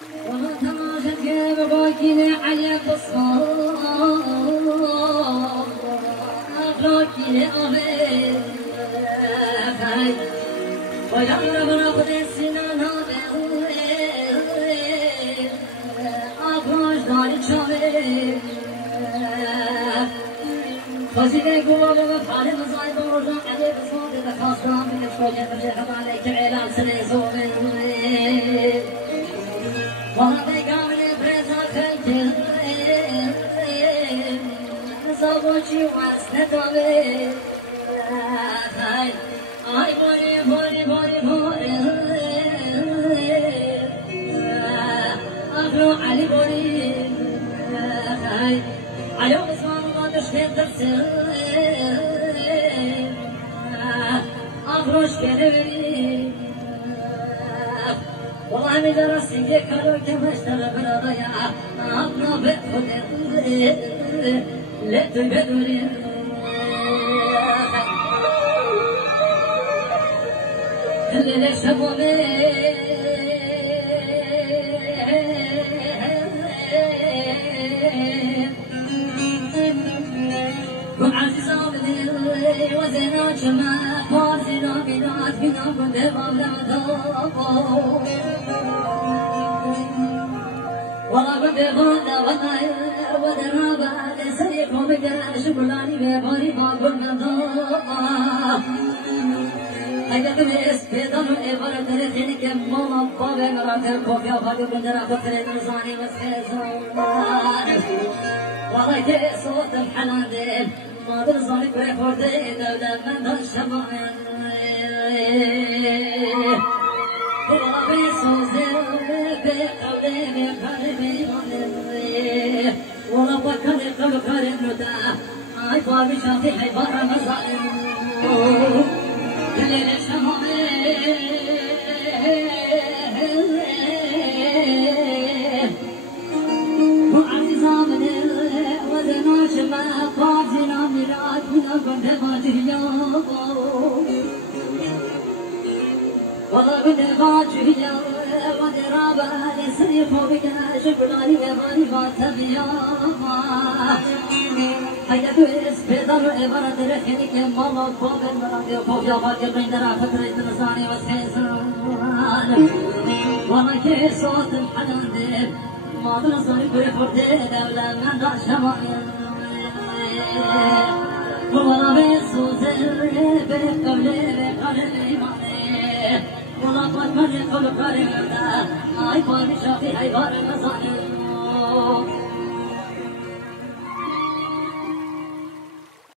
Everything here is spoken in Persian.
والله تماشت كيف باكين على بصار أخلاقي أبي ويا رب خذ السنان أخلاق داري شامي خزينة قوة وفعل مزايد ورجع عليه بصوت الخاصة من الفوجة ترجع عليك عيلان سنة زومي والله بيقامل برزا خلتي صابوشي واسنتامي آي بوري بوري بوري بوري أخلو علي بوري علو بسمان الله تشكيت تفسير أخلوش كنبري والله من درستي كانوا كما اشتغل بلا ضياع أبنا بأخذ لا تبدوني اللي ليش تبوني وعزيز عبدي وزينا شما فارزنا بنات بنا كنت بابنا ذوقو والله كنت بابنا ودرابا لسيكم بجرى شكراني بباري بابر من ذوقا هيدا تمس بيضان الإبارة تريخيني كم مولا بابا مراتر كوفيا وفاقر بندرا بفرد نزاني مسخيزان والله كي صوت الحنان ديل ما درزاني بريفور ديل دولة من دون شبان والله بيسوزير بقولي بقلبي والله بكري قلقري ندا هاي بابي شافي حبارة مزالم اللي نشمه وعزيزا من وزنا شما قازنا ميرات منا كنت باجريا والله كنت باجريا ودرابا لسيفو بك شكراني بباني باتبيا هيدا تويس بيضر إبارة رخيني كم مالا بابن مرادي وفوفيا باقي بندرا فترة نزاني وسخيزان والله كي صوت الحنان ديل ما درزاني بريفور ديل دولة من دا شمال والله بيسوزر بقولي بقلبي مالي والله بكري قلقري ندا هاي بابي شافي هاي بار مزا